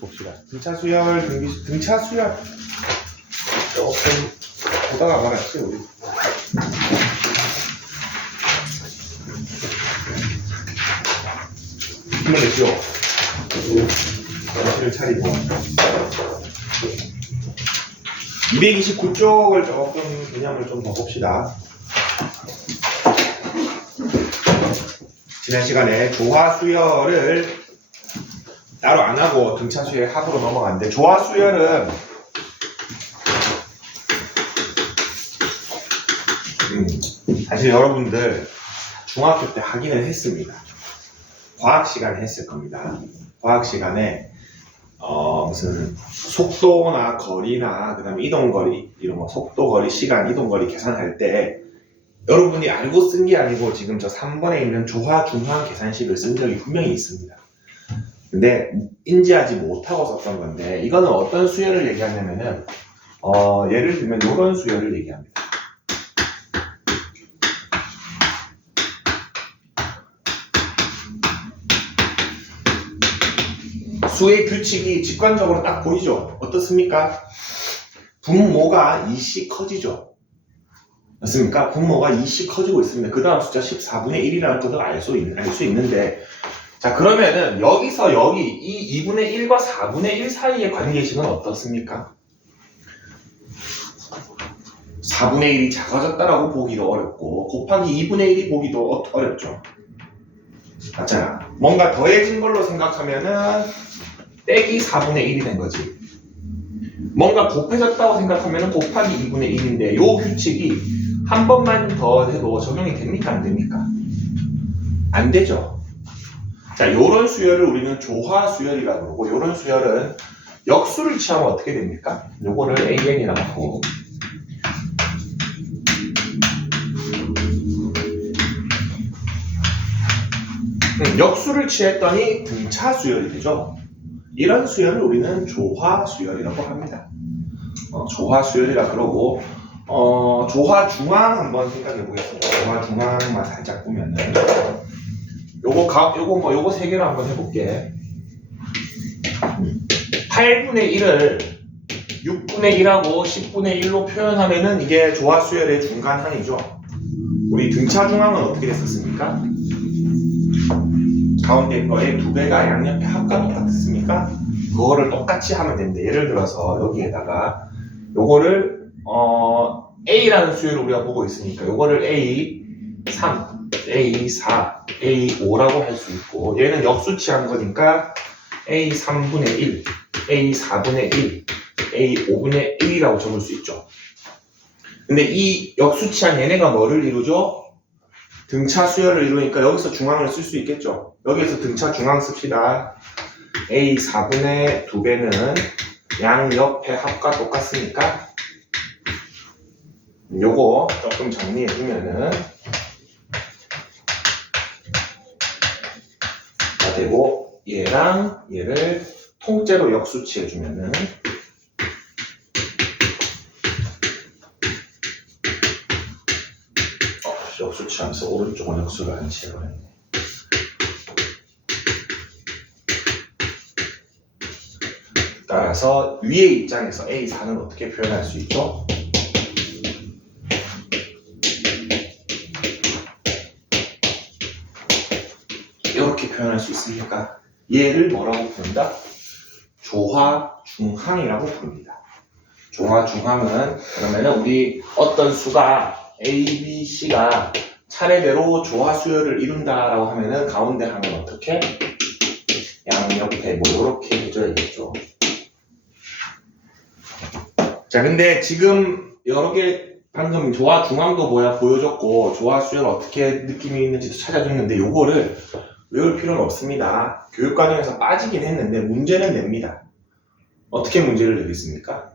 봅시다. 등차 수열, 등차 수열 조금 보다가 말았지 우리. 힘을 내시오. 정신을 차리고 229쪽을 조금 개념을 좀 더 봅시다. 지난 시간에 조화수열을 따로 안 하고 등차 수열 합으로 넘어갔는데, 조화수열은 사실 여러분들 중학교 때 하기는 했습니다. 과학 시간에 했을 겁니다. 과학 시간에 무슨 속도나 거리나 그다음에 이동거리, 이런 거 속도, 거리, 시간, 이동거리 계산할 때 여러분이 알고 쓴 게 아니고 지금 저 3번에 있는 조화, 중항 계산식을 쓴 적이 분명히 있습니다. 근데 인지하지 못하고 썼던 건데, 이거는 어떤 수열을 얘기하냐면은 예를 들면 이런 수열을 얘기합니다. 수의 규칙이 직관적으로 딱 보이죠? 어떻습니까? 분모가 2씩 커지죠? 맞습니까? 분모가 2씩 커지고 있습니다. 그 다음 숫자 14분의 1이라는 것을 알 수 있는데, 자, 그러면은 여기서 여기 이 2분의 1과 4분의 1 사이의 관계식은 어떻습니까? 4분의 1이 작아졌다라고 보기도 어렵고 곱하기 2분의 1이 보기도 어렵죠. 맞잖아. 뭔가 더해진 걸로 생각하면은 빼기 4분의 1이 된 거지. 뭔가 곱해졌다고 생각하면은 곱하기 2분의 1인데, 요 규칙이 한 번만 더 해도 적용이 됩니까? 안 됩니까? 안 되죠. 자, 요런 수열을 우리는 조화수열이라고 그러고, 요런 수열은 역수를 취하면 어떻게 됩니까? 요거를 AN이라고 하고, 역수를 취했더니 등차 수열이 되죠. 이런 수열을 우리는 조화수열이라고 합니다. 조화수열이라 그러고, 조화중항 한번 생각해 보겠습니다. 조화중항만 살짝 보면은, 요거 세 개로 한번 해볼게. 8분의 1을 6분의 1하고 10분의 1로 표현하면은 이게 조화수열의 중간항이죠. 우리 등차중항은 어떻게 됐었습니까? 가운데 거의 2배가 양옆의 합과 똑같습니까? 그거를 똑같이 하면 되는데, 예를 들어서 여기에다가 요거를 A라는 수열을 우리가 보고 있으니까 요거를 A3, A4, A5라고 할 수 있고, 얘는 역수치한 거니까 A3분의 1, A4분의 1, A5분의 1이라고 적을 수 있죠. 근데 이 역수치한 얘네가 뭐를 이루죠? 등차 수열을 이루니까 여기서 중항을 쓸 수 있겠죠. 여기에서 등차 중항 씁시다. A4분의 2배는 양옆의 합과 똑같으니까 요거 조금 정리해주면은 다 되고, 얘랑 얘를 통째로 역수치해주면은 역수치하면서 오른쪽은 역수를 안 취해버렸네. 따라서 위의 입장에서 A4는 어떻게 표현할 수 있죠? 이렇게 표현할 수 있습니까? 얘를 뭐라고 부른다? 조화중항이라고 부릅니다. 조화중항은 그러면은 우리 어떤 수가 A, B, C가 차례대로 조화수열을 이룬다라고 하면은 가운데 하면 어떻게? 양옆에 뭐 이렇게 해줘야겠죠. 자, 근데 지금 여러 개 방금 조화중항도 보여줬고 조화수열 어떻게 느낌이 있는지도 찾아줬는데, 요거를 외울 필요는 없습니다. 교육과정에서 빠지긴 했는데 문제는 냅니다. 어떻게 문제를 내겠습니까?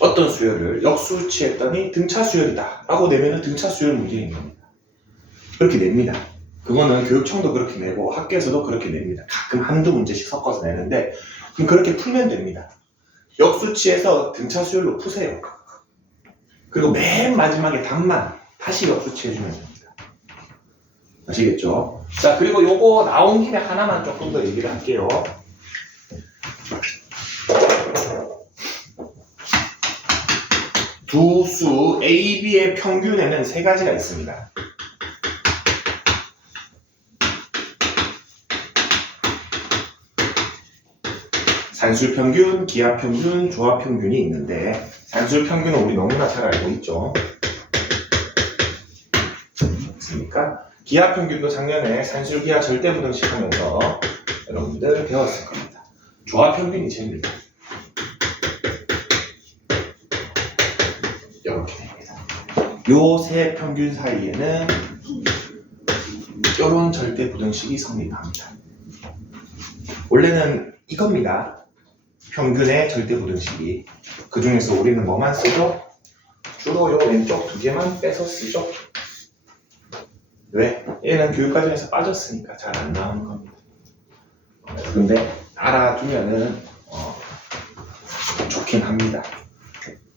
어떤 수열을 역수치했더니 등차 수열이다 라고 내면은 등차 수열 문제인 겁니다. 그렇게 냅니다. 그거는 교육청도 그렇게 내고 학교에서도 그렇게 냅니다. 가끔 한두 문제씩 섞어서 내는데, 그럼 그렇게 풀면 됩니다. 역수치해서 등차 수열로 푸세요. 그리고 맨 마지막에 답만 다시 역수치해주면 됩니다. 아시겠죠? 자, 그리고 요거 나온 김에 하나만 조금 더 얘기를 할게요. 두 수 A, B의 평균에는 세 가지가 있습니다. 산술평균, 기하평균, 조합평균이 있는데 산술평균은 우리 너무나 잘 알고 있죠. 맞습니까? 기하평균도 작년에 산술기하 절대부등식 하면서 여러분들 배웠을 겁니다. 조합평균이 제일 이렇게 됩니다. 요 세 평균 사이에는 이런 절대부등식이 성립합니다. 원래는 이겁니다. 평균의 절대부등식이. 그 중에서 우리는 뭐만 쓰죠? 주로 요 왼쪽 두 개만 빼서 쓰죠. 왜? 얘는 교육과정에서 빠졌으니까 잘 안 나오는 겁니다. 근데 알아두면은 좋긴 합니다.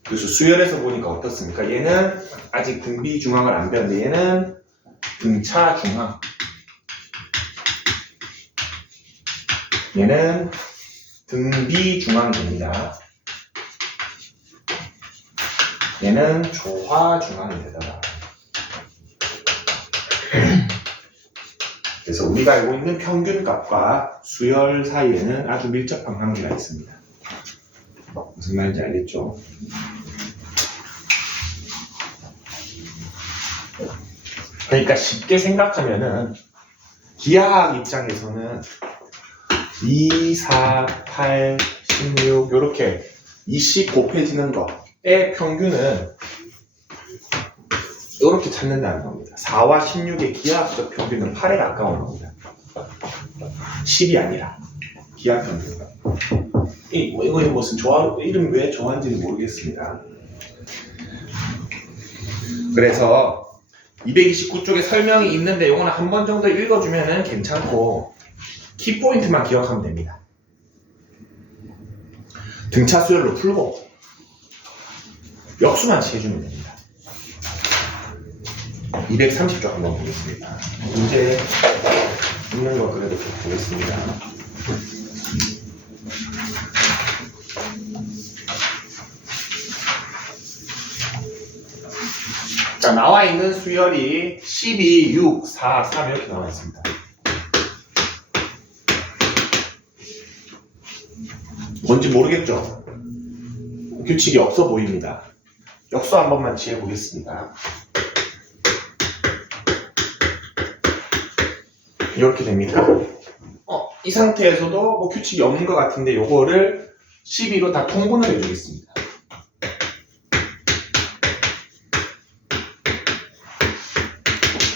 그래서 수열에서 보니까 어떻습니까? 얘는 아직 등비중앙을 안 배웠는데 얘는 등차중앙. 얘는 등비중앙입니다. 얘는 조화중앙이 되더라. 그래서 우리가 알고 있는 평균값과 수열 사이에는 아주 밀접한 관계가 있습니다. 무슨 말인지 알겠죠? 그러니까 쉽게 생각하면은 기하학 입장에서는 2, 4, 8, 16 이렇게 20 곱해지는 거의 평균은 이렇게 찾는다는 겁니다. 4와 16의 기하학적 평균은 8에 가까운 겁니다. 10이 아니라 기하평균. 이거 무슨 조합, 이름 왜 좋아하는지는 모르겠습니다. 그래서 229쪽에 설명이 있는데 이거는 한 번 정도 읽어주면 괜찮고 키포인트만 기억하면 됩니다. 등차 수열로 풀고 역수만 취해주면 됩니다. 230쪽 한번 보겠습니다. 문제 있는 거 그래도 좀 보겠습니다. 자, 나와 있는 수열이 12, 6, 4, 3 이렇게 나와 있습니다. 뭔지 모르겠죠? 규칙이 없어 보입니다. 역수 한 번만 취해 보겠습니다. 이렇게 됩니까? 이 상태에서도 뭐 규칙이 없는 것 같은데 요거를 12로 다 통분을 해주겠습니다.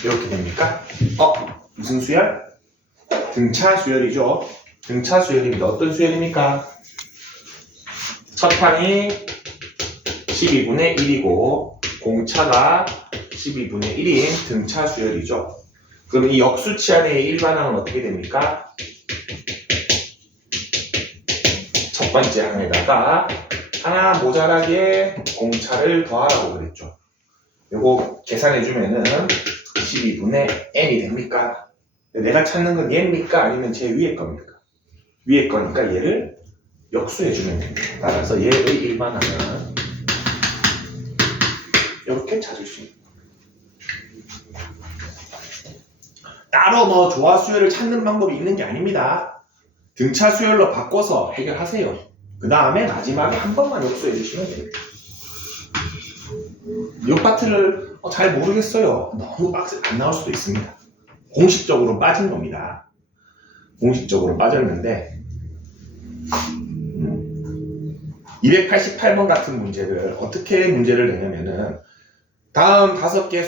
이렇게 됩니까? 무슨 수열? 등차 수열이죠. 등차 수열입니다. 어떤 수열입니까? 첫 판이 12분의 1이고 공차가 12분의 1인 등차 수열이죠. 그럼 이 역수치 안의 일반항은 어떻게 됩니까? 첫 번째 항에다가 하나 모자라게 공차를 더하라고 그랬죠. 요거 계산해주면은 12분의 n이 됩니까? 내가 찾는 건 얘입니까? 아니면 제 위에 겁니까? 위에 거니까 얘를 역수해주면 됩니다. 따라서 얘의 일반항은 이렇게 찾을 수 있습니다. 따로 뭐 조화 수열을 찾는 방법이 있는 게 아닙니다. 등차 수열로 바꿔서 해결하세요. 그 다음에 마지막에 한 번만 역수해 주시면 됩니다. 이 파트를 잘 모르겠어요. 너무 빡세 안 나올 수도 있습니다. 공식적으로 빠진 겁니다. 공식적으로 빠졌는데 288번 같은 문제를 어떻게 문제를 내냐면은 다음 5개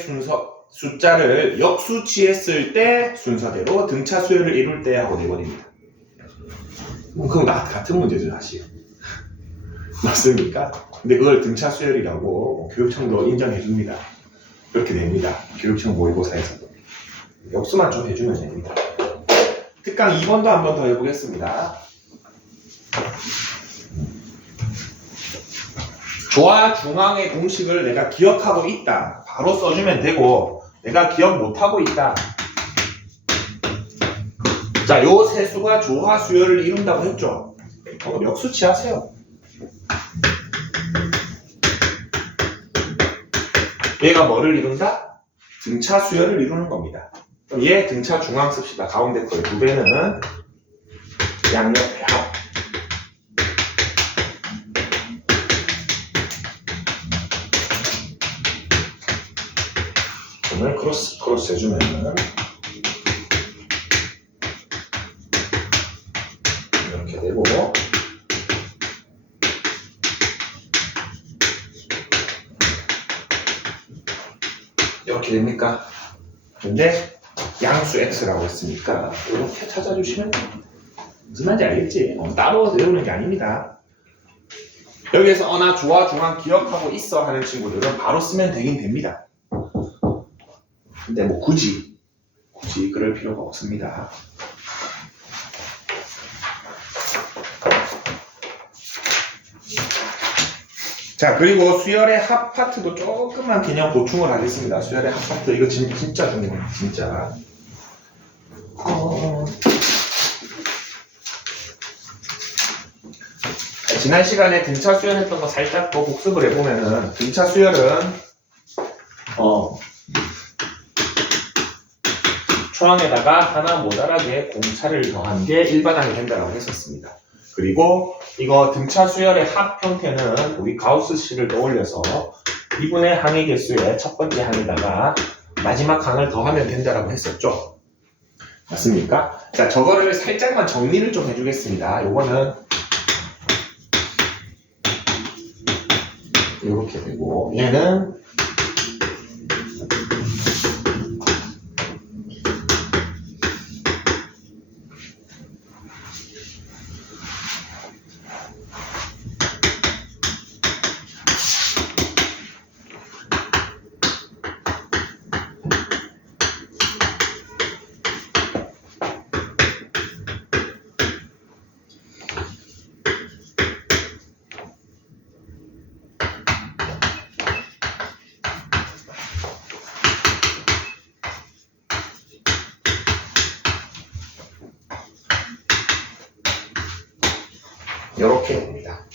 숫자를 역수치했을 때 순서대로 등차 수열을 이룰 때 하고 내버립니다. 그럼 같은 문제죠 사실. 맞습니까? 근데 그걸 등차 수열이라고 교육청도 인정해줍니다. 그렇게 됩니다. 교육청 모의고사에서도. 역수만 좀 해주면 됩니다. 특강 2번도 한 번 더 해보겠습니다. 조화 중앙의 공식을 내가 기억하고 있다. 바로 써주면 되고 내가 기억 못하고 있다. 자, 요 세 수가 조화 수열을 이룬다고 했죠. 역수치 하세요. 얘가 뭐를 이룬다? 등차 수열을 이루는 겁니다. 그럼 얘 등차 중앙 씁시다. 가운데 거의 2배는 양옆의 합. 오늘 크로스 해주면은 이렇게 되고, 이렇게 됩니까? 근데 양수 x라고 했으니까 이렇게 찾아주시면 됩니다. 무슨 말인지 알겠지? 따로 외우는 게 아닙니다. 여기에서 어나 주와 중앙 기억하고 있어 하는 친구들은 바로 쓰면 되긴 됩니다. 근데 뭐 굳이 그럴 필요가 없습니다. 자, 그리고 수열의 합 파트도 조금만 그냥 보충을 하겠습니다. 수열의 합 파트 이거 진짜 중요해요. 진짜. 지난 시간에 등차 수열했던 거 살짝 더 복습을 해보면은 등차 수열은 초항에다가 하나 모자라게 공차를 더한 게 일반항이 된다고 했었습니다. 그리고 이거 등차 수열의 합 형태는 우리 가우스씨를 떠올려서 2분의 항의 개수의 첫 번째 항에다가 마지막 항을 더하면 된다고 했었죠. 맞습니까? 자, 저거를 살짝만 정리를 좀 해주겠습니다. 요거는 이렇게 되고, 얘는 이렇게 됩니다.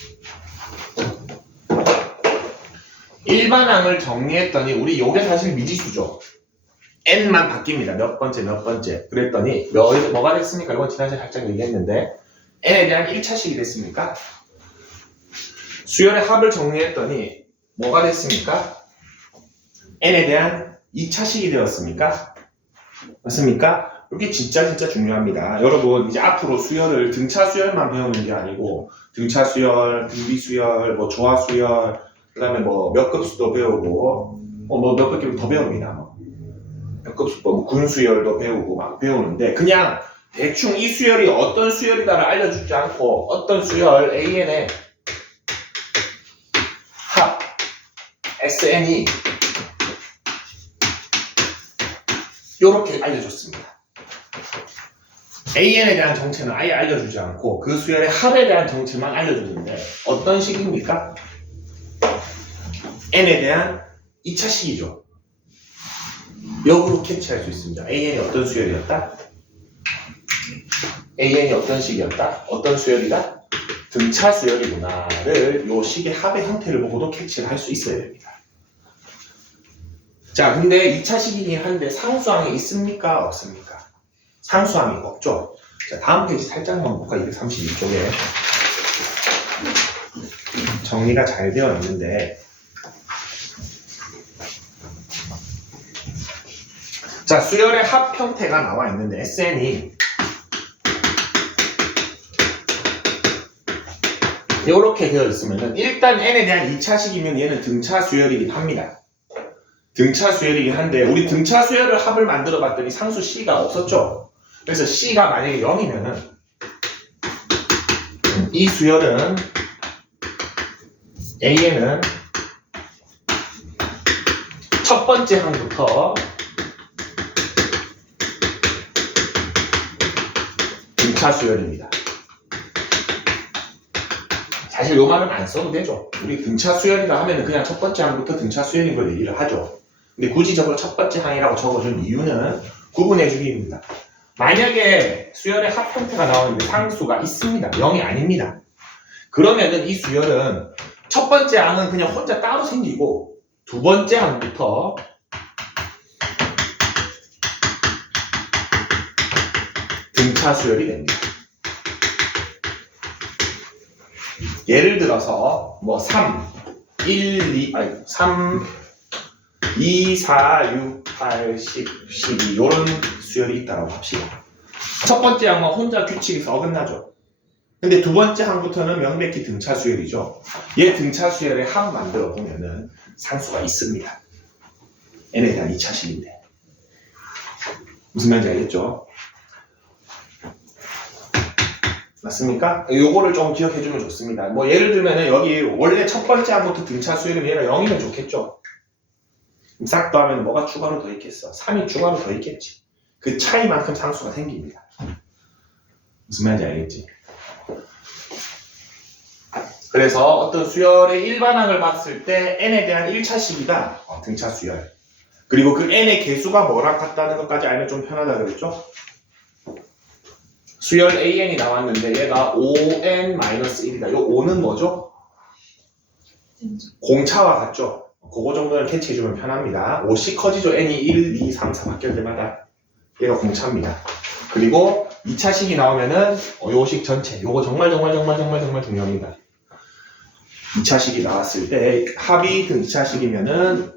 일반항을 정리했더니 우리 요게 사실 미지수죠. n만 바뀝니다. 몇 번째 그랬더니 뭐가 됐습니까? 이건 지난주에 살짝 얘기했는데 n에 대한 1차식이 됐습니까? 수열의 합을 정리했더니 뭐가 됐습니까? n에 대한 2차식이 되었습니까? 맞습니까? 이게 진짜 중요합니다. 여러분 이제 앞으로 수열을 등차 수열만 배우는 게 아니고 등차 수열, 등비 수열, 뭐 조화 수열, 그다음에 뭐 몇 급수도 배우고 뭐 몇 급 더 배웁니다. 몇 급수법, 뭐 군 수열도 배우고 막 배우는데 그냥 대충 이 수열이 어떤 수열이다를 알려주지 않고 어떤 수열 AN의 합 SN이 이렇게 알려줬습니다. AN에 대한 정체는 아예 알려주지 않고 그 수열의 합에 대한 정체만 알려주는데 어떤 식입니까? n에 대한 2차식이죠. 역으로 캐치할 수 있습니다. AN이 어떤 수열이었다? AN이 어떤 식이었다? 어떤 수열이다? 등차 수열이구나를 요 식의 합의 형태를 보고도 캐치를 할 수 있어야 됩니다. 자, 근데 2차식이긴 한데 상수항이 있습니까? 없습니까? 상수항이 없죠. 자, 다음 페이지 살짝만 볼까? 232쪽에 정리가 잘 되어 있는데, 자, 수열의 합 형태가 나와 있는데 SN이 이렇게 되어 있으면 일단 n에 대한 2차식이면 얘는 등차 수열이긴 합니다. 등차 수열이긴 한데 우리 등차 수열을 합을 만들어 봤더니 상수 C가 없었죠. 그래서 C가 만약에 0이면은 이 수열은 AN은 첫 번째 항부터 등차 수열입니다. 사실 요 말은 안 써도 되죠. 우리 등차 수열이라 하면은 그냥 첫 번째 항부터 등차 수열인 걸 얘기를 하죠. 근데 굳이 저걸 첫 번째 항이라고 적어준 이유는 구분해주기입니다. 만약에 수열의 합 형태가 나오는데 상수가 있습니다. 0이 아닙니다. 그러면은 이 수열은 첫 번째 항은 그냥 혼자 따로 생기고 두 번째 항부터 등차 수열이 됩니다. 예를 들어서 뭐 3, 2, 4, 6, 8, 10, 12 이런 수열이 있다고 합시다. 첫 번째 항은 혼자 규칙에서 어긋나죠. 근데 두 번째 항부터는 명백히 등차 수열이죠. 얘 등차 수열의 항 만들어 보면은 상수가 있습니다. n에 대한 2차식인데 무슨 말인지 알겠죠? 맞습니까? 요거를 좀 기억해주면 좋습니다. 뭐 예를 들면은 여기 원래 첫 번째 항부터 등차 수열이면 얘가 0이면 좋겠죠. 싹 더하면 뭐가 추가로 더 있겠어? 3이 추가로 더 있겠지. 그 차이만큼 상수가 생깁니다. 무슨 말인지 알겠지? 그래서 어떤 수열의 일반항을 봤을 때 n에 대한 1차식이다. 등차 수열. 그리고 그 n의 개수가 뭐랑 같다는 것까지 알면 좀 편하다 그랬죠? 수열 an이 나왔는데 얘가 5n-1이다. 요 5는 뭐죠? 공차와 같죠? 그거 정도는 캐치해주면 편합니다. 5씩 커지죠? n이 1, 2, 3, 4 바뀔 때마다 얘가 공차입니다. 그리고 2차식이 나오면은 요식 전체 요거 정말 중요합니다. 2차식이 나왔을 때 합이 등차식이면은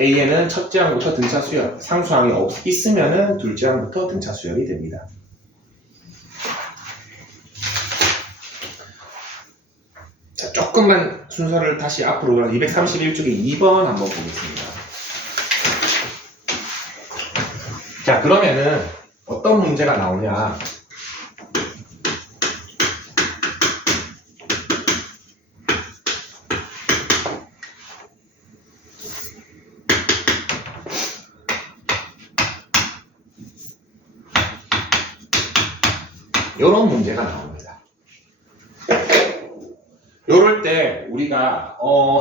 A에는 첫째 항부터 등차 수열, 상수항이 있으면은 둘째 항부터 등차 수열이 됩니다. 자, 조금만 순서를 다시 앞으로 231쪽에 2번 한번 보겠습니다. 자, 그러면은 어떤 문제가 나오냐? 이런 문제가 나옵니다. 이럴 때 우리가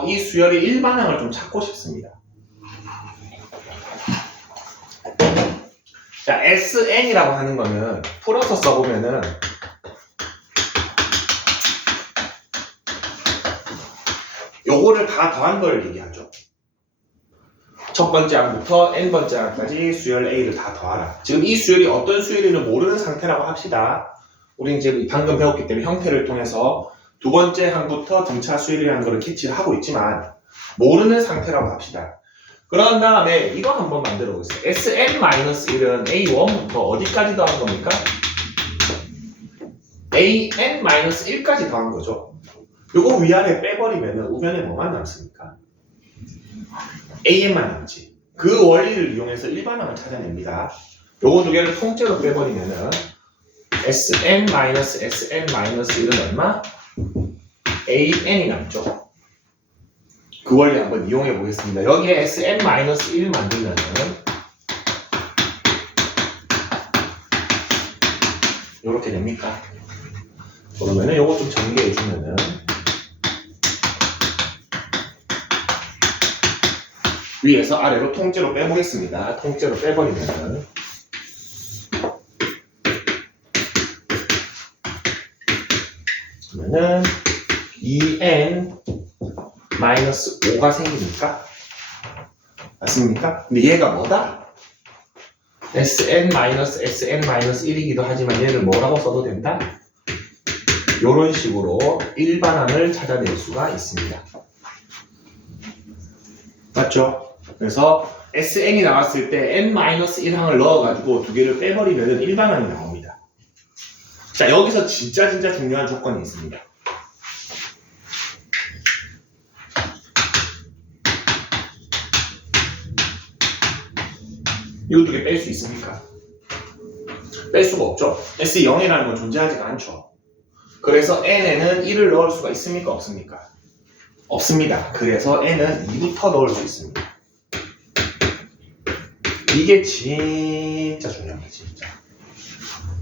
이 수열의 일반항을 좀 찾고 싶습니다. 자, SN이라고 하는 거는 풀어서 써보면은 요거를 다 더한 걸 얘기하죠. 첫 번째 항부터 n번째 항까지 수열 A를 다 더하라. 지금 이 수열이 어떤 수열인지 모르는 상태라고 합시다. 우리는 지금 방금 배웠기 때문에 형태를 통해서 두 번째 항부터 등차 수열이라는 것을 캐치를 하고 있지만 모르는 상태라고 합시다. 그런 다음에 이거 한번 만들어 보겠습니다. Sn-1은 A1부터 어디까지 더한 겁니까? AN-1까지 더한 거죠. 요거 위아래 빼버리면 우변에 뭐만 남습니까? AN만 남지. 그 원리를 이용해서 일반항을 찾아냅니다. 요거 두 개를 통째로 빼버리면은 Sn-Sn-1은 얼마? AN이 남죠. 그 원리 한번 이용해 보겠습니다. 여기에 Sn-1 만들면은 요렇게 됩니까? 그러면은 요거 좀 정리해 주면은 위에서 아래로 통째로 빼보겠습니다. 통째로 빼버리면은 그러면은 2n-5가 생기니까 맞습니까? 근데 얘가 뭐다? Sn-Sn-1이기도 하지만 얘를 뭐라고 써도 된다? 이런 식으로 일반항을 찾아낼 수가 있습니다. 맞죠? 그래서 Sn이 나왔을 때 n-1항을 넣어가지고 두 개를 빼버리면 일반항이 나옵니다. 자, 여기서 진짜 중요한 조건이 있습니다. 이거 두 개 뺄 수 있습니까? 뺄 수가 없죠. S0이라는 건 존재하지가 않죠. 그래서 n에는 1을 넣을 수가 있습니까? 없습니까? 없습니다. 그래서 n은 2부터 넣을 수 있습니다. 이게 진짜 중요합니다. 진짜.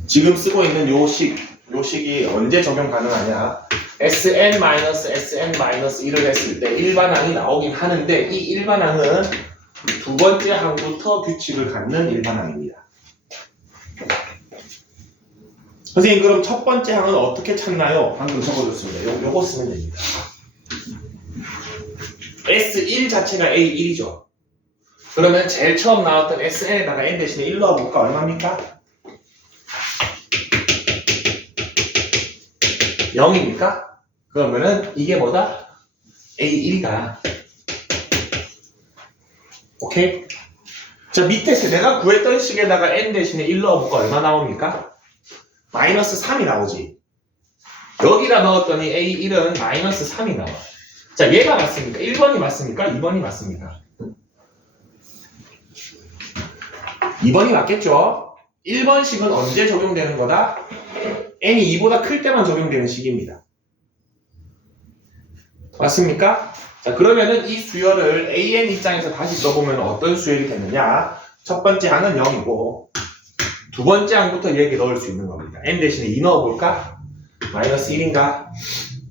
지금 쓰고 있는 요식이 언제 적용 가능하냐? Sn-Sn-1을 했을 때 일반항이 나오긴 하는데 이 일반항은 두 번째 항부터 규칙을 갖는 일반항입니다. 선생님, 그럼 첫 번째 항은 어떻게 찾나요? 방금 적어줬습니다. 요거 쓰면 됩니다. S1 자체가 A1이죠. 그러면 제일 처음 나왔던 SN에다가 N 대신에 1 넣어볼까? 얼마입니까? 0입니까? 그러면은 이게 뭐다? A1이다. 오케이? 자, 밑에 내가 구했던 식에다가 N 대신에 1 넣어볼까? 얼마 나옵니까? 마이너스 3이 나오지. 여기다 넣었더니 A1은 마이너스 3이 나와. 자, 얘가 맞습니까? 1번이 맞습니까? 2번이 맞습니까? 2번이 맞겠죠? 1번식은 언제 적용되는 거다? n이 2보다 클 때만 적용되는 식입니다. 맞습니까? 자, 그러면은 이 수열을 an 입장에서 다시 써보면 어떤 수열이 되느냐? 첫 번째 항은 0이고 두 번째 항부터 얘기 넣을 수 있는 겁니다. n 대신에 2 넣어볼까? 마이너스 1인가?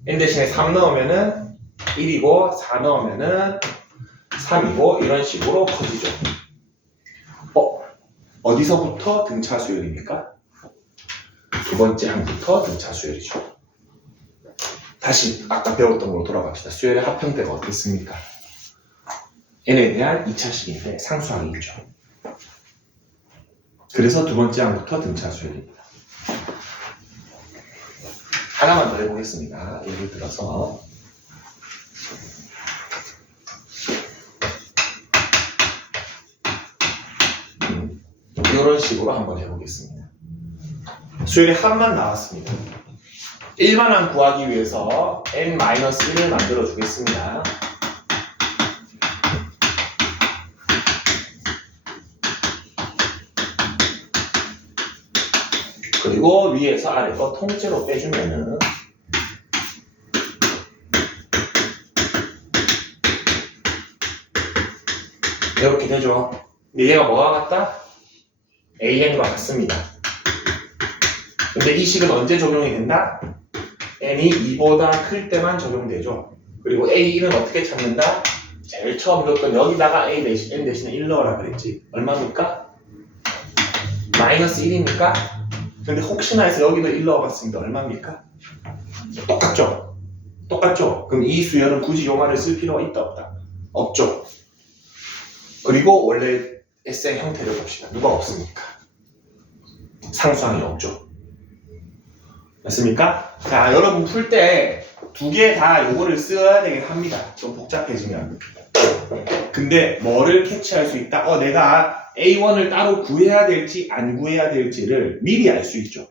n 대신에 3 넣으면은 1이고 4 넣으면은 3이고 이런 식으로 커지죠. 어디서부터 등차 수열입니까? 두 번째 항부터 등차 수열이죠. 다시 아까 배웠던 걸로 돌아갑시다. 수열의 합형대가 어떻습니까? n에 대한 2차식인데 상수항이죠. 그래서 두 번째 항부터 등차 수열입니다. 하나만 더 해보겠습니다. 예를 들어서 이런 식으로 한번 해보겠습니다. 수열의 합만 나왔습니다. 일반항 구하기 위해서 n-1을 만들어 주겠습니다. 그리고 위에서 아래 거 통째로 빼주면은 이렇게 되죠. 근데 얘가 뭐와 같다? AN과 같습니다. 근데 이 식은 언제 적용이 된다? n이 2보다 클 때만 적용되죠. 그리고 A1은 어떻게 찾는다? 제일 처음 줬던 여기다가 A 대신 N 대신에 1 넣으라 그랬지. 얼마입니까? 마이너스 1입니까? 근데 혹시나 해서 여기도 1 넣어봤습니다. 얼마입니까? 똑같죠? 똑같죠? 그럼 이 수열은 굳이 요 말을 쓸 필요가 있다 없다? 없죠. 그리고 원래 SN 형태를 봅시다. 누가 없습니까? 상수항이 없죠. 맞습니까? 자, 여러분 풀 때 두 개 다 요거를 써야 되긴 합니다. 좀 복잡해지면. 근데 뭐를 캐치할 수 있다? 내가 A1을 따로 구해야 될지 안 구해야 될지를 미리 알 수 있죠.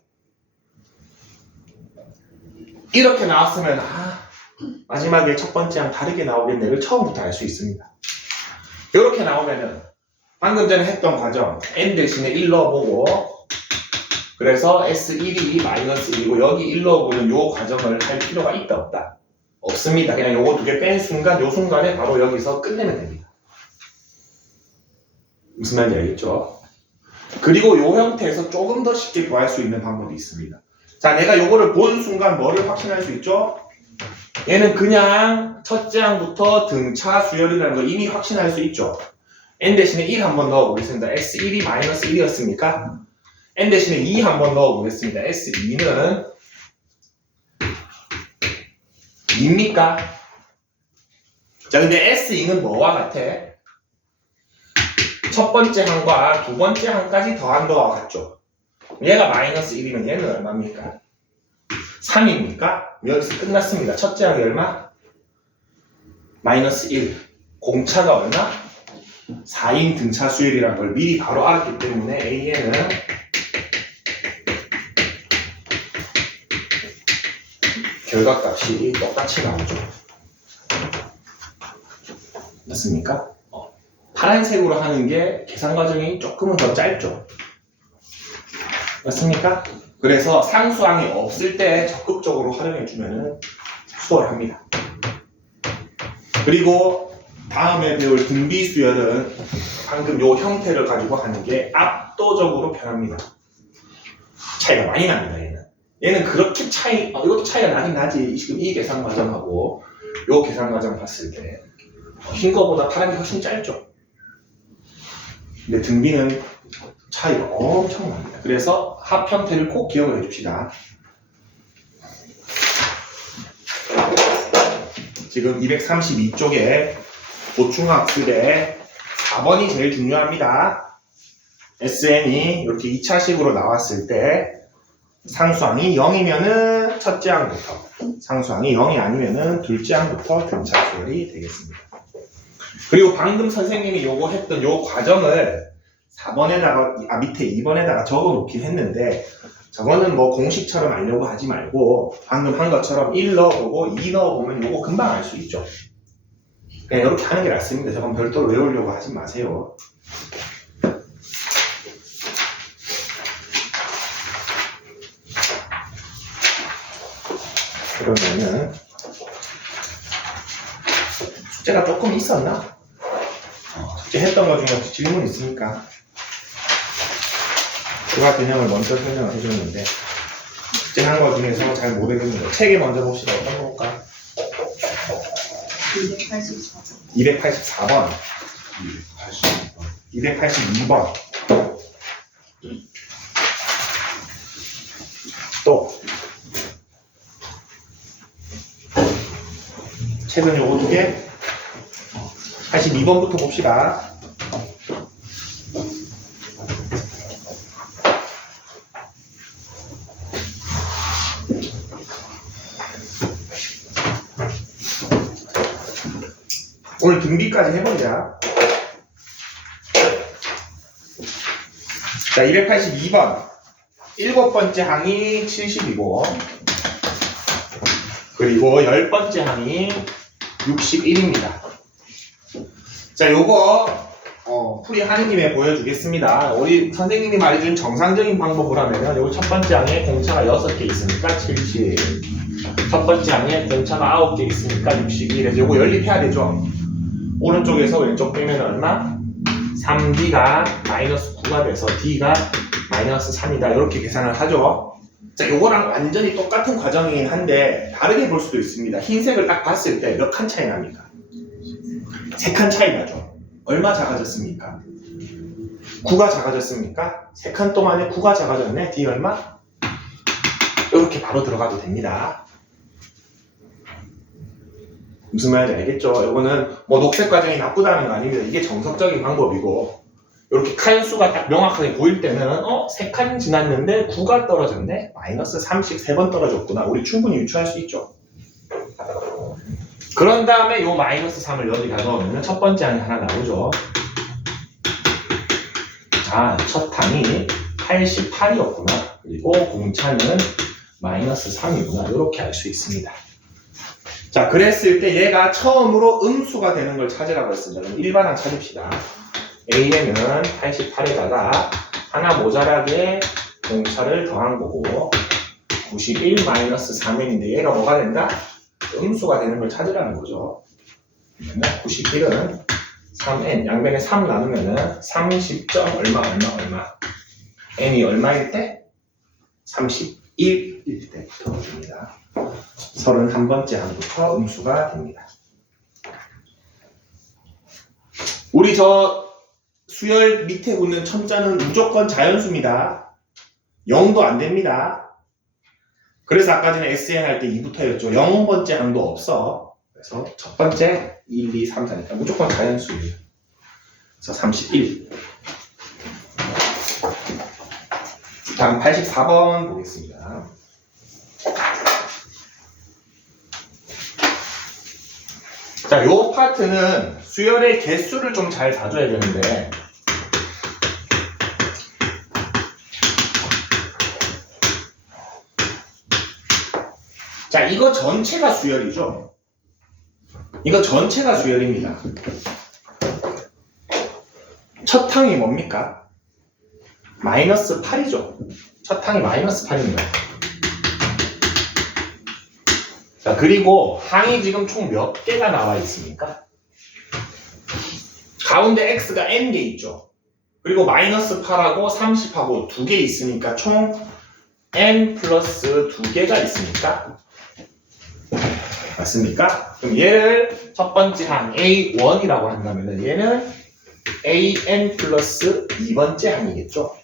이렇게 나왔으면 마지막에 첫 번째 항 다르게 나오겠네를 처음부터 알 수 있습니다. 이렇게 나오면은 방금 전에 했던 과정 n 대신에 1 넣어보고 그래서 S1이 마이너스 1이고 여기 1 넣어보는 요 과정을 할 필요가 있다 없다? 없습니다. 그냥 요거 두 개 뺀 순간 요 순간에 바로 여기서 끝내면 됩니다. 무슨 말인지 알겠죠? 그리고 요 형태에서 조금 더 쉽게 구할 수 있는 방법이 있습니다. 자, 내가 요거를 본 순간 뭐를 확신할 수 있죠? 얘는 그냥 첫째 항부터 등차 수열이라는 걸 이미 확신할 수 있죠. n 대신에 1 한번 넣어보겠습니다. S1이 마이너스 1이었습니까? n 대신에 2 한번 넣어보겠습니다. S2는 2입니까? 자, 근데 S2는 뭐와 같아? 첫 번째 항과 두 번째 항까지 더한 거와 같죠? 얘가 마이너스 1이면 얘는 얼마입니까? 3입니까? 여기서 끝났습니다. 첫째 항이 얼마? 마이너스 1. 공차가 얼마? 4인 등차 수열이라는 걸 미리 바로 알았기 때문에 AN은 결과값이 똑같이 나오죠. 맞습니까? 파란색으로 하는 게 계산 과정이 조금은 더 짧죠. 맞습니까? 그래서 상수항이 없을 때 적극적으로 활용해주면 수월합니다. 그리고 다음에 배울 등비수열은 방금 요 형태를 가지고 하는 게 압도적으로 편합니다. 차이가 많이 납니다. 얘는 그렇게 이것도 차이가 나긴 나지. 지금 이 계산 과정하고 요 계산 과정 봤을 때 흰 거보다 파란 게 훨씬 짧죠. 근데 등비는 차이가 엄청 납니다. 그래서 합 형태를 꼭 기억을 해줍시다. 지금 232쪽에 보충학습에 4번이 제일 중요합니다. SN이 이렇게 2차식으로 나왔을 때 상수항이 0이면은 첫째 항부터, 상수항이 0이 아니면은 둘째 항부터 등차 수열이 되겠습니다. 그리고 방금 선생님이 요거 했던 요 과정을 4번에다가, 밑에 2번에다가 적어 놓긴 했는데, 저거는 뭐 공식처럼 알려고 하지 말고, 방금 한 것처럼 1 넣어보고 2 넣어보면 요거 금방 알 수 있죠. 그냥 이렇게 하는 게 낫습니다. 저건 별도로 외우려고 하지 마세요. 그러면은 숙제가 조금 있었나? 숙제 했던 것 중에 혹시 질문 있습니까? 추가 개념을 먼저 설명을 해줬는데 숙제 한 것 중에서 잘 모르겠는 거 책에 먼저 봅시다. 어떤 거 볼까? 284번 282번 또 책은 요거 두 개. 82번부터 봅시다. 오늘 등비까지 해보자. 자, 282번. 7번째 항이 70이고, 그리고 10번째 항이 61입니다. 자, 요거 풀이하는 김에 보여주겠습니다. 우리 선생님이 말해준 정상적인 방법으로 하면은 요거 첫 번째 항에 공차가 6개 있으니까 70, 첫 번째 항에 공차가 9개 있으니까 61. 그래서 요거 연립해야 되죠. 오른쪽에서 왼쪽 빼면 얼마? 3D가 마이너스 9가 돼서 D가 마이너스 3이다. 이렇게 계산을 하죠. 자, 요거랑 완전히 똑같은 과정이긴 한데 다르게 볼 수도 있습니다. 흰색을 딱 봤을 때 몇 칸 차이 납니까? 3칸 차이 나죠. 얼마 작아졌습니까? 9가 작아졌습니까? 3칸 동안에 9가 작아졌네. D 얼마? 이렇게 바로 들어가도 됩니다. 무슨 말인지 알겠죠? 이거는 뭐 녹색 과정이 나쁘다는 거 아닙니다. 이게 정석적인 방법이고, 이렇게 칸수가 딱 명확하게 보일 때는 3칸 지났는데 9가 떨어졌네? 마이너스 3씩 3번 떨어졌구나. 우리 충분히 유추할 수 있죠. 그런 다음에 요 마이너스 3을 여기다 넣으면 첫 번째 항이 하나 나오죠. 자, 첫 항이 88이었구나. 그리고 공차는 마이너스 3이구나. 이렇게 알 수 있습니다. 자, 그랬을 때 얘가 처음으로 음수가 되는 걸 찾으라고 했습니다. 그럼 일반항 찾읍시다. A에는 88에다가 하나 모자라게 공차를 더한 거고 91 마이너스 3n인데 얘가 뭐가 된다? 음수가 되는 걸 찾으라는 거죠. 91은 3n, 양변에 3 나누면은 30점 얼마 n이 얼마일 때? 31일 때 들어줍니다. 31번째 항부터 음수가 됩니다. 우리 저 수열 밑에 붙는 첨자는 무조건 자연수입니다. 0도 안 됩니다. 그래서 아까 전에 SN 할 때 2부터였죠. 0번째 항도 없어. 그래서 첫 번째 1, 2, 3, 4니까 무조건 자연수예요. 그래서 31. 다음 84번 보겠습니다. 자, 요 파트는 수열의 개수를 좀 잘 봐줘야 되는데, 자, 이거 전체가 수열이죠. 이거 전체가 수열입니다. 첫 항이 뭡니까? 마이너스 8이죠. 첫 항이 마이너스 8입니다. 자, 그리고 항이 지금 총 몇 개가 나와 있습니까? 가운데 x가 n개 있죠. 그리고 마이너스 8하고 30하고 2개 있으니까 총 n 플러스 2개가 있으니까 맞습니까? 그럼 얘를 첫 번째 항 A1이라고 한다면 얘는 AN 플러스 2번째 항이겠죠.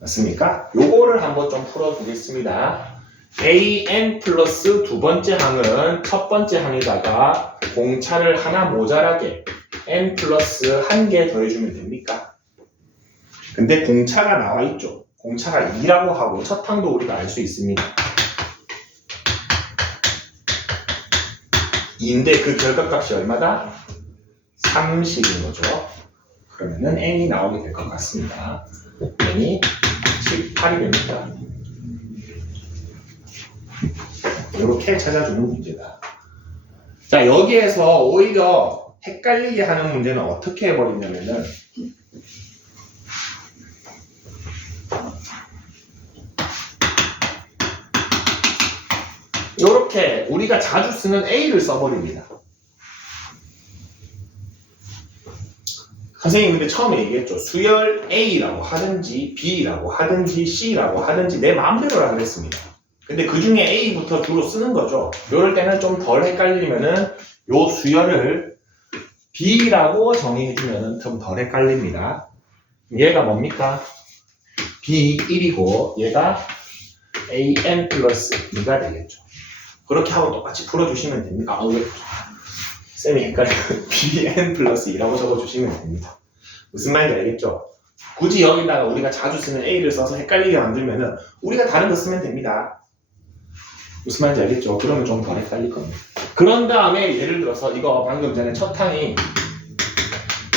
맞습니까? 요거를 한번 좀 풀어보겠습니다. an 플러스 두 번째 항은 첫 번째 항에다가 공차를 하나 모자라게 n 플러스 한 개 더해주면 됩니까? 근데 공차가 나와 있죠. 공차가 2라고 하고 첫 항도 우리가 알 수 있습니다. 2인데 그 결과값이 얼마다? 30인 거죠. 그러면은 n이 나오게 될 것 같습니다. n이 18이 됩니다. 이렇게 찾아주는 문제다. 자, 여기에서 오히려 헷갈리게 하는 문제는 어떻게 해버리냐면은 이렇게 우리가 자주 쓰는 A를 써버립니다. 선생님이 근데 처음에 얘기했죠. 수열 A라고 하든지 B라고 하든지 C라고 하든지 내 마음대로라 그랬습니다. 근데 그 중에 A부터 주로 쓰는 거죠. 이럴 때는 좀 덜 헷갈리면은 요 수열을 B라고 정의해주면 좀 덜 헷갈립니다. 얘가 뭡니까? B1이고 얘가 AN 플러스 2가 되겠죠. 그렇게 하고 똑같이 풀어주시면 됩니다. 왜? 쌤이 헷갈려요. BN 플러스 2라고 적어주시면 됩니다. 무슨 말인지 알겠죠? 굳이 여기다가 우리가 자주 쓰는 A를 써서 헷갈리게 만들면은 우리가 다른 거 쓰면 됩니다. 무슨 말인지 알겠죠? 그러면 좀 더 헷갈릴 겁니다. 그런 다음에 예를 들어서 이거 방금 전에 첫 항이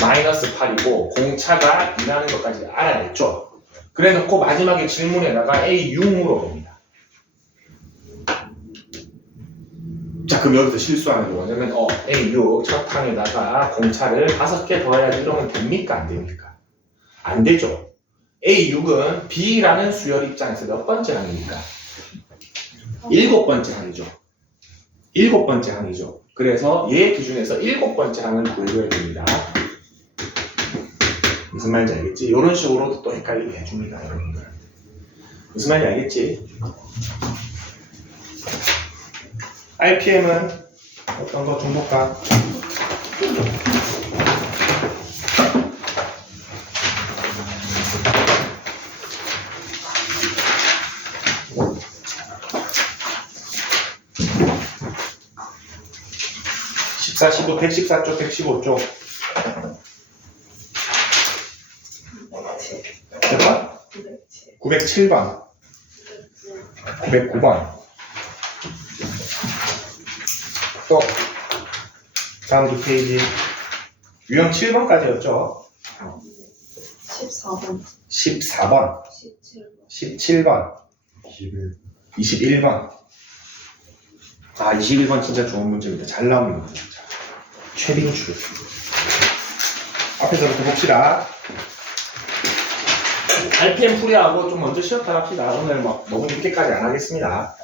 마이너스 8이고 공차가 2라는 것까지 알아냈죠? 그래 놓고 마지막에 질문에다가 A6 물어봅니다. 자, 그럼 여기서 실수하는 게 뭐냐면 A6 첫 항에다가 공차를 5개 더해야지 이러면 됩니까? 안 됩니까? 안 되죠. A6은 B라는 수열 입장에서 몇 번째 항입니까? 7번째 항이죠. 7번째 항이죠. 그래서 얘 기준에서 7번째 항을 구해줘야 됩니다. 무슨 말인지 알겠지? 이런 식으로도 또 헷갈리게 해줍니다, 여러분들. 무슨 말인지 알겠지? RPM은 어떤 거 좀 볼까? (14, 15, 114쪽, 115쪽) 몇 번? 907번 909번 또 다음 두 페이지 유형 7번까지였죠? 14번 14번 17번 17번 21번 21번 진짜 좋은 문제입니다. 잘 나오는 문제 진짜. 최빙출 앞에서부터 봅시다. RPM 풀이하고 좀 먼저 쉬었다 합시다. 오늘 막 너무 늦게까지 안 하겠습니다.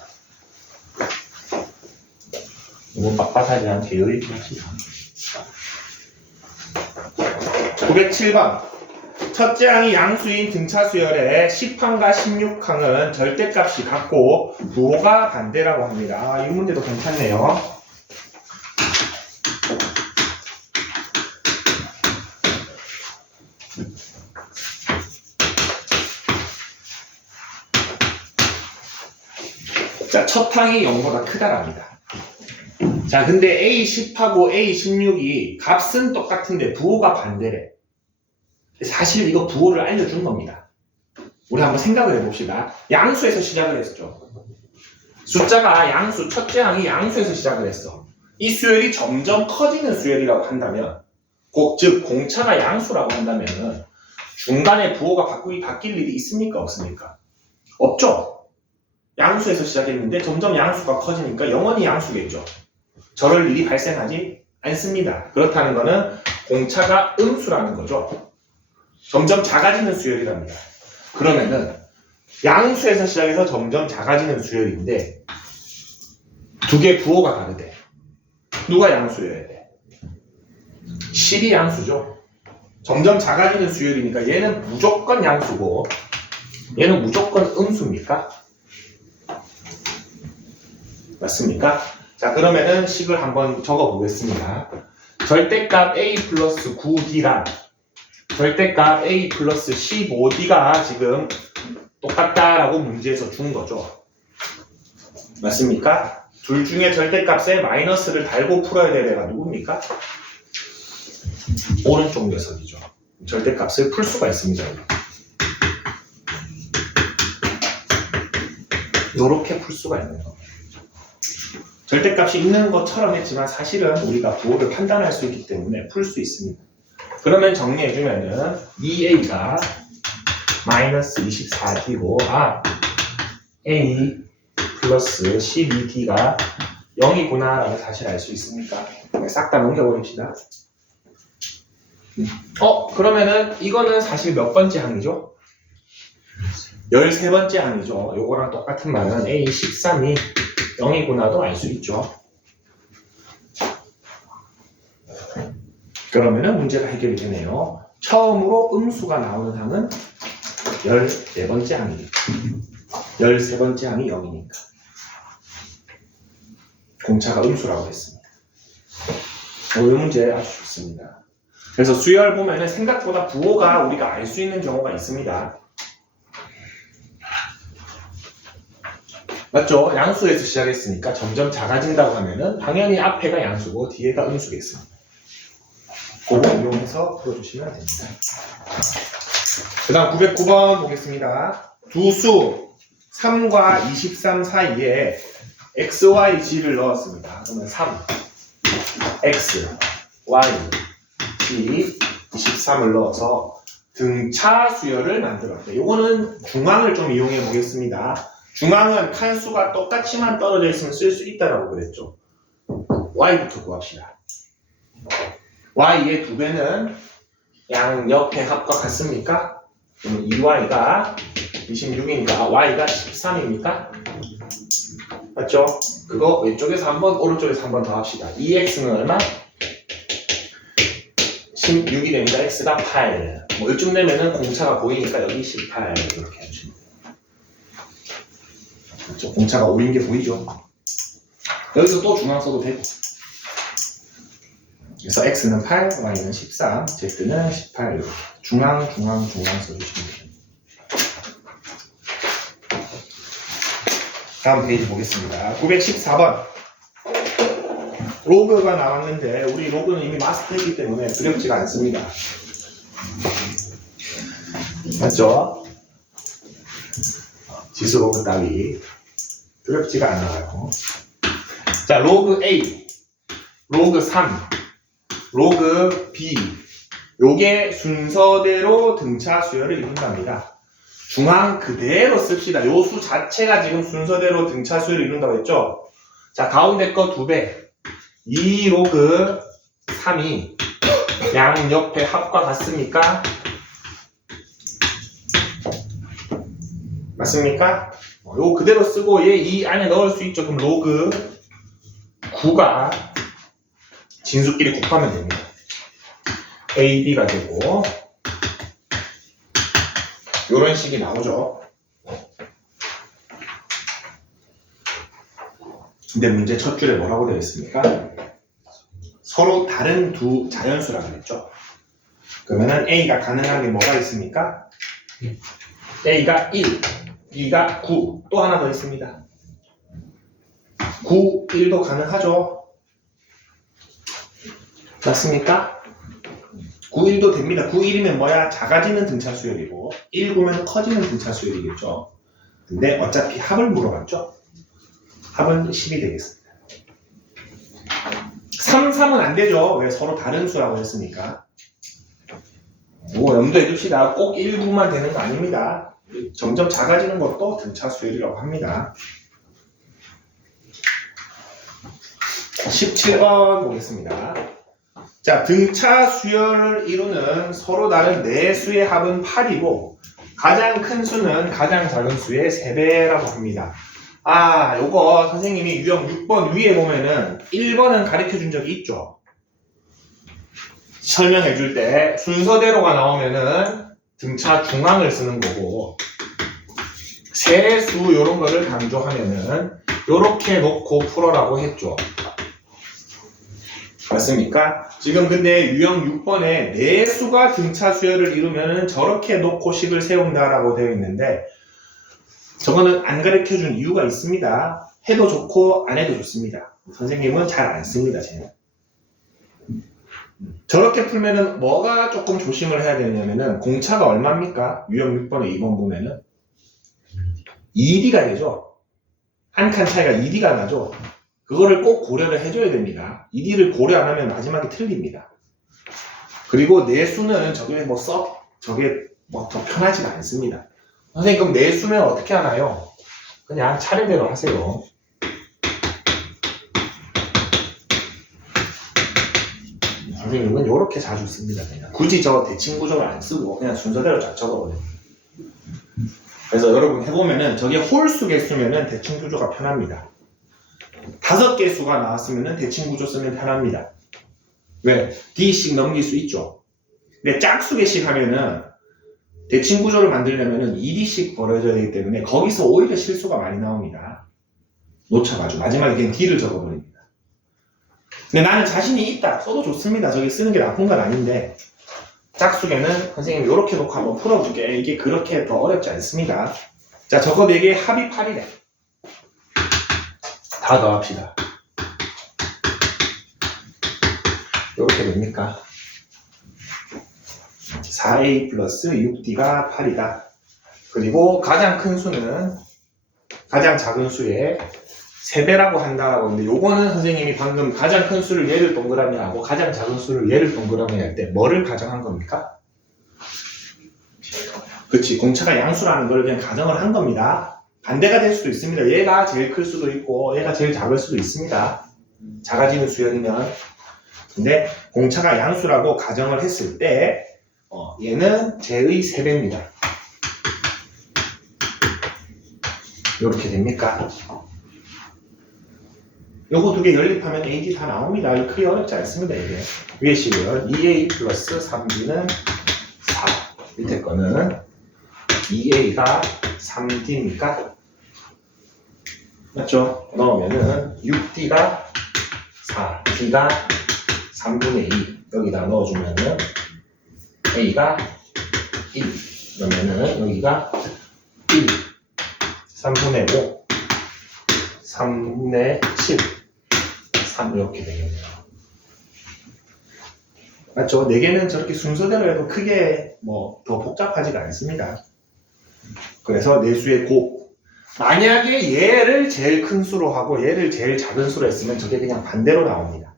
너무 빡빡하지 않게 여유 있게 합시다. 907번 첫째 항이 양수인 등차 수열의 10항과 16항은 절대값이 같고 부호가 반대라고 합니다. 이 문제도 괜찮네요. 자, 첫 항이 0보다 크다랍니다. 자, 근데 A10하고 A16이 값은 똑같은데 부호가 반대래. 사실 이거 부호를 알려준 겁니다. 우리 한번 생각을 해봅시다. 양수에서 시작을 했죠. 숫자가 양수, 첫째 항이 양수에서 시작을 했어. 이 수열이 점점 커지는 수열이라고 한다면, 즉 공차가 양수라고 한다면 중간에 부호가 바뀔 일이 있습니까? 없습니까? 없죠. 양수에서 시작했는데 점점 양수가 커지니까 영원히 양수겠죠. 저럴 일이 발생하지 않습니다. 그렇다는 것은 공차가 음수라는 거죠. 점점 작아지는 수열이랍니다. 그러면은 양수에서 시작해서 점점 작아지는 수열인데 두 개 부호가 다르대. 누가 양수여야 돼? 10이 양수죠. 점점 작아지는 수열이니까 얘는 무조건 양수고 얘는 무조건 음수입니까? 맞습니까? 자, 그러면은 식을 한번 적어 보겠습니다. 절대값 A 플러스 9D랑 절대값 A 플러스 15D가 지금 똑같다라고 문제에서 준 거죠. 맞습니까? 둘 중에 절대값에 마이너스를 달고 풀어야 될 애가 누굽니까? 오른쪽 녀석이죠. 절대값을 풀 수가 있습니다. 이렇게 풀 수가 있는 겁니다. 절대값이 있는 것처럼 했지만 사실은 우리가 부호를 판단할 수 있기 때문에 풀 수 있습니다. 그러면 정리해주면은 2a가 마이너스 24d고 a 플러스 12d가 0이구나 라는 사실을 알 수 있습니까? 싹 다 넘겨버립시다. 그러면은 이거는 사실 몇 번째 항이죠? 13번째 항이죠. 요거랑 똑같은 말은 a 13이 0이구나도 알 수 있죠. 그러면은 문제가 해결이 되네요. 처음으로 음수가 나오는 항은 14번째 항이니까. 13번째 항이 0이니까. 공차가 음수라고 했습니다. 이 문제 아주 좋습니다. 그래서 수열 보면은 생각보다 부호가 우리가 알 수 있는 경우가 있습니다. 맞죠? 양수에서 시작했으니까 점점 작아진다고 하면은 당연히 앞에가 양수고 뒤에가 음수겠습니다. 그거 이용해서 풀어주시면 됩니다. 그 다음 909번 보겠습니다. 두 수 3과 23 사이에 x, y, g를 넣었습니다. 그러면 3, x, y, g, 23을 넣어서 등차 수열을 만들었대. 요거는 중앙을 좀 이용해 보겠습니다. 중앙은 칸수가 똑같이만 떨어져 있으면 쓸 수 있다라고 그랬죠. y부터 구합시다. y의 2배는 양 옆의 합과 같습니까? 그럼 2y가 26이니까 y가 13입니까? 맞죠? 그거 왼쪽에서 한번 오른쪽에서 한번 더 합시다. 2x는 얼마? 16이 되니까 x가 8. 뭐 이쯤 되면은 공차가 보이니까 여기 18 이렇게 해주시면 돼요. 그렇죠? 공차가 5인 게 보이죠? 여기서 또 중앙 써도 되고. 그래서 x는 8, y는 13, z는 18 이렇게 중앙 써주시면 돼요. 다음 페이지 보겠습니다. 914번 로그가 나왔는데 우리 로그는 이미 마스터했기 때문에 두렵지가 않습니다. 맞죠? 지수 로그 따위 두렵지가 않아요. 자, 로그 A, 로그 3, 로그 B 요게 순서대로 등차 수열을 이룬답니다. 중앙 그대로 씁시다. 요 수 자체가 지금 순서대로 등차 수열을 이룬다고 했죠? 자, 가운데 거 2배 2 로그 3이 양 옆의 합과 같습니까? 맞습니까? 요 그대로 쓰고 얘 이 안에 넣을 수 있죠. 그럼 로그 9가 진수끼리 곱하면 됩니다. A, B가 되고 요런 식이 나오죠. 근데 문제 첫 줄에 뭐라고 되어 있습니까? 서로 다른 두 자연수라고 그랬죠. 그러면은 A가 가능한 게 뭐가 있습니까? A가 1, B가 9, 또 하나 더 있습니다. 9, 1도 가능하죠. 맞습니까? 9, 1도 됩니다. 9, 1이면 뭐야? 작아지는 등차 수열이고 1, 9면 커지는 등차 수열이겠죠. 근데 어차피 합을 물어봤죠. 합은 10이 되겠습니다. 3, 3은 안 되죠. 왜? 서로 다른 수라고 했으니까. 뭐 염두에 둡시다. 꼭 1, 9만 되는 거 아닙니다. 점점 작아지는 것도 등차 수열이라고 합니다. 17번 보겠습니다. 자, 등차 수열을 이루는 서로 다른 네 수의 합은 8이고 가장 큰 수는 가장 작은 수의 3배라고 합니다. 요거 선생님이 유형 6번 위에 보면은 1번은 가르쳐 준 적이 있죠. 설명해 줄 때 순서대로가 나오면은 등차 중앙을 쓰는 거고 세수 요런 거를 강조하면은 요렇게 놓고 풀어라고 했죠. 맞습니까? 지금 근데 유형 6번에 네 수가 등차 수열을 이루면은 저렇게 놓고 식을 세운다라고 되어 있는데 저거는 안 가르쳐 준 이유가 있습니다. 해도 좋고 안 해도 좋습니다. 선생님은 잘 안 씁니다. 쟤는. 저렇게 풀면은 뭐가 조금 조심을 해야 되냐면은 공차가 얼마입니까? 유형 6번에 2번 보면은 2D가 되죠. 한 칸 차이가 2D가 나죠. 그거를 꼭 고려를 해줘야 됩니다. 2D를 고려 안 하면 마지막에 틀립니다. 그리고 내수는 저게 뭐 더 편하지가 않습니다. 선생님 그럼 내수면 어떻게 하나요? 그냥 차례대로 하세요. 선생님은 이렇게 자주 씁니다. 그냥 굳이 저 대칭 구조를 안 쓰고 그냥 순서대로 쫙 적어버려요. 그래서 여러분 해보면은 저게 홀수 개수면은 대칭 구조가 편합니다. 5개수가 나왔으면은 대칭 구조 쓰면 편합니다. 왜? D씩 넘길 수 있죠. 근데 짝수 개씩 하면은 대칭 구조를 만들려면은 2D씩 벌어져야 되기 때문에 거기서 오히려 실수가 많이 나옵니다. 놓쳐가지고 마지막에 그냥 D를 적어버립니다. 근데 나는 자신이 있다. 써도 좋습니다. 저게 쓰는 게 나쁜 건 아닌데 짝수계는 선생님 이렇게 놓고 한번 풀어볼게. 이게 그렇게 더 어렵지 않습니다. 자, 저거 4개 합이 8이래. 다 더합시다. 이렇게 됩니까? 4a 플러스 6d가 8이다. 그리고 가장 큰 수는 가장 작은 수의 3배라고 한다라고 하는데 요거는 선생님이 방금 가장 큰 수를 얘를 동그라미 하고 가장 작은 수를 얘를 동그라미 할 때 뭐를 가정한 겁니까? 그치, 공차가 양수라는 걸 그냥 가정을 한 겁니다. 반대가 될 수도 있습니다. 얘가 제일 클 수도 있고 얘가 제일 작을 수도 있습니다. 작아지는 수열이면. 근데 공차가 양수라고 가정을 했을 때 얘는 쟤의 3배입니다. 이렇게 됩니까? 요거 2개 연립하면 AD 다 나옵니다. 이거 크게 어렵지 않습니다. 이게 위에 식은 2A 플러스 3D는 4. 밑에 거는 2A가 3D니까 맞죠? 넣으면은 6D가 4, D가 3분의 2 여기다 넣어주면은 A가 1 그러면은 여기가 1 3분의 5 3분의 7 3 이렇게 되겠네요. 맞죠? 4개는 저렇게 순서대로 해도 크게 뭐 더 복잡하지가 않습니다. 그래서 내수의 곱 만약에 얘를 제일 큰 수로 하고 얘를 제일 작은 수로 했으면 저게 그냥 반대로 나옵니다.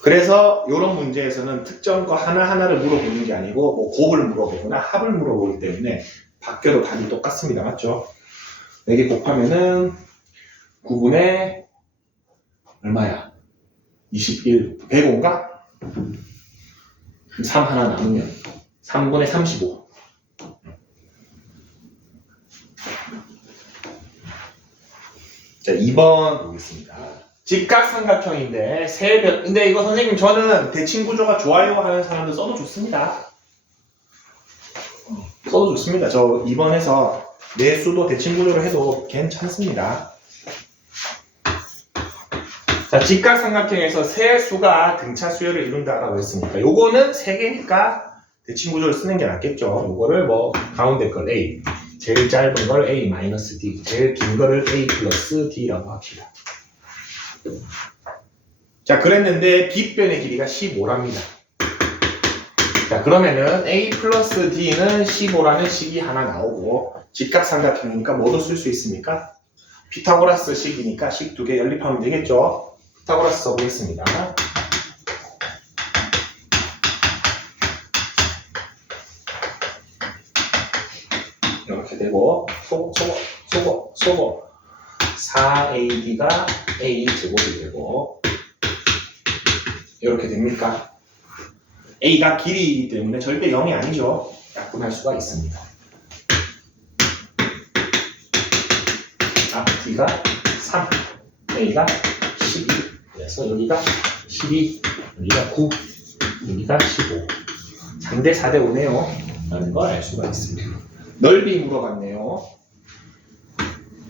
그래서 이런 문제에서는 특정 거 하나하나를 물어보는 게 아니고 뭐 곱을 물어보거나 합을 물어보기 때문에 바뀌어도 답이 똑같습니다. 맞죠? 4개 곱하면은 9분의 얼마야? 21 105인가? 3 하나 남으면 3분의 35 자 2번 보겠습니다. 직각삼각형인데 근데 이거 선생님 저는 대칭 구조가 좋아요 하는 사람들 써도 좋습니다. 써도 좋습니다. 저 2번에서 내수도 대칭 구조로 해도 괜찮습니다. 자, 직각삼각형에서 세 수가 등차 수열을 이룬다라고 했으니까 요거는 3개니까 대칭 구조를 쓰는 게 낫겠죠. 요거를 뭐 가운데 걸 A, 제일 짧은 걸 A-D, 제일 긴 거를 A 플러스 D라고 합시다. 자, 그랬는데 빗변의 길이가 15랍니다. 자, 그러면은 A 플러스 D는 15라는 식이 하나 나오고 직각삼각형이니까 뭐도 쓸 수 있습니까? 피타고라스 식이니까 식 2개 연립하면 되겠죠? 피타고라스 써보겠습니다. 이렇게 되고 소고 4AD가 A 제곱이 되고 이렇게 됩니까? A가 길이이기 때문에 절대 0이 아니죠. 약분할 수가 있습니다. D가 3, A가 12 그래서 여기가 12, 여기가 9, 여기가 15 3대 4대 5네요 라는 걸 알 수가 있습니다. 넓이 물어봤네요.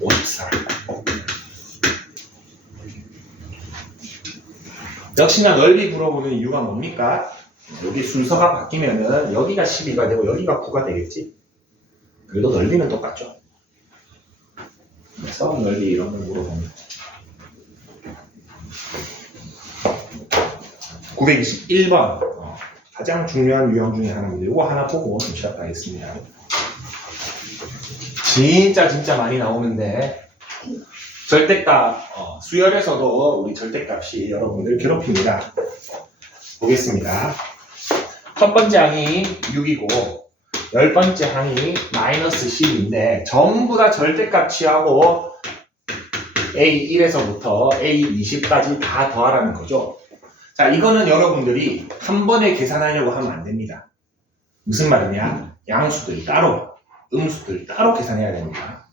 54 역시나 넓이 물어보는 이유가 뭡니까? 여기 순서가 바뀌면은 여기가 12가 되고 여기가 9가 되겠지? 그래도 넓이는 똑같죠. 그래서 썩 넓이 이런 걸 물어보면 921번 가장 중요한 유형 중에 하나입니다. 이거 하나 보고 좀 시작하겠습니다. 진짜 많이 나오는데 절대값 수열에서도 우리 절대값이 여러분들 괴롭힙니다. 보겠습니다. 첫 번째 항이 6이고 10번째 항이 마이너스 10인데 전부 다 절대값 취하고 A1에서부터 A20까지 다 더하라는 거죠. 자, 이거는 여러분들이 한 번에 계산하려고 하면 안 됩니다. 무슨 말이냐? 양수들 따로, 음수들 따로 계산해야 됩니다.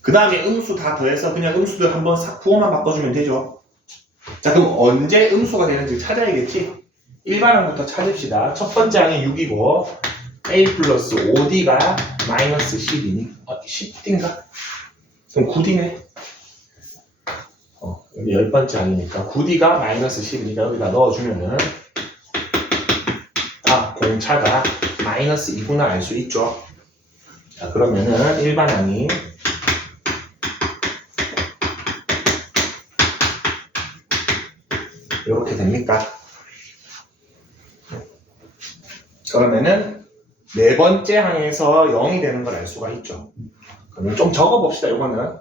그 다음에 음수 다 더해서 그냥 음수들 한번 싹 부호만 바꿔주면 되죠. 자, 그럼 언제 음수가 되는지 찾아야겠지? 일반항부터 찾읍시다. 첫 번째 항이 6이고 A 플러스 5D가 마이너스 10이니 10D인가? 그럼 9D네. 여기 10번째 항이니까 9D가 마이너스 10이니까 여기다 넣어주면은 공차가 마이너스 2구나 알 수 있죠. 자, 그러면은 일반항이 이렇게 됩니까? 그러면은 네 번째 항에서 0이 되는 걸 알 수가 있죠. 그러면 좀 적어봅시다. 이거는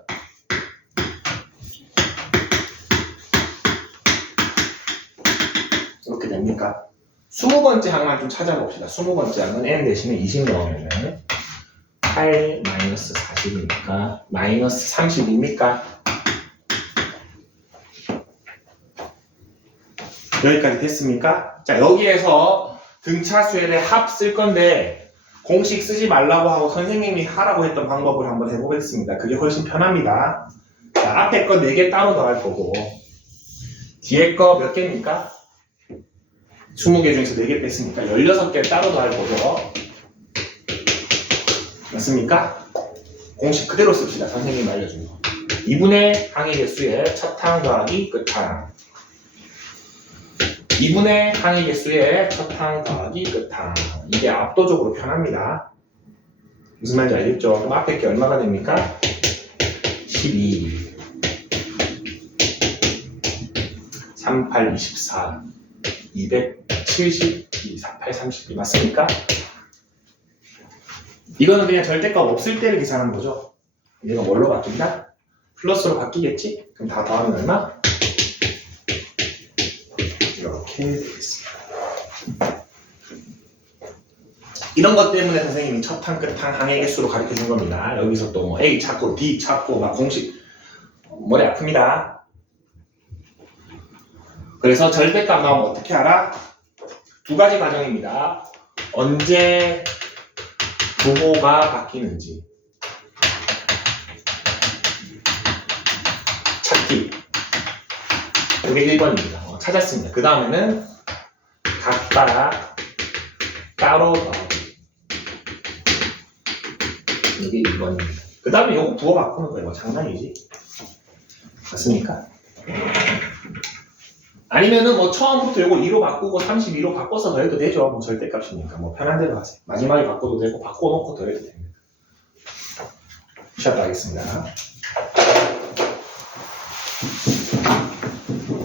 이렇게 됩니까? 20번째 항만 좀 찾아봅시다. 20번째 항은 n 대신에 20 넣으면은 8 마이너스 40이니까 마이너스 30입니까? 여기까지 됐습니까? 자, 여기에서 등차수열의 합 쓸 건데 공식 쓰지 말라고 하고 선생님이 하라고 했던 방법을 한번 해보겠습니다. 그게 훨씬 편합니다. 자, 앞에 거 4개 따로 더할 거고 뒤에 거 몇 개입니까? 20개 중에서 4개 뺐으니까 16개 따로 더할 거죠. 맞습니까? 공식 그대로 씁시다. 선생님이 알려준 거. 2분의 항의 개수의 첫 항 더하기 끝항 2분의 항의 개수의 첫 항 더하기 끝항. 이게 압도적으로 편합니다. 무슨 말인지 알겠죠? 그럼 앞에 게 얼마가 됩니까? 12 38, 24 272 48, 32 맞습니까? 이거는 그냥 절대값 없을 때를 계산한 거죠. 얘가 뭘로 바뀐다? 플러스로 바뀌겠지? 그럼 다 더하면 얼마? 이렇게 되겠습니다. 이런 것 때문에 선생님이 첫 항, 끝 항, 항의 개수로 가르쳐 준 겁니다. 여기서 또 A 찾고 D 찾고 막 공식 머리 아픕니다. 그래서 절대값 나오면 어떻게 알아? 두 가지 과정입니다. 언제 부호가 바뀌는지 찾기. 이게 1번입니다. 찾았습니다. 그 다음에는 각각 따로 더하기. 이게 2번입니다. 그 다음에 이거 부호 바꾸는 거예요. 장난이지. 맞습니까? 아니면은 뭐 처음부터 이거 2로 바꾸고 32로 바꿔서 더해도 되죠. 뭐 절대값이니까 뭐 편한 대로 하세요. 마지막에 바꿔도 되고 바꿔놓고 더해도 됩니다. 시작하겠습니다.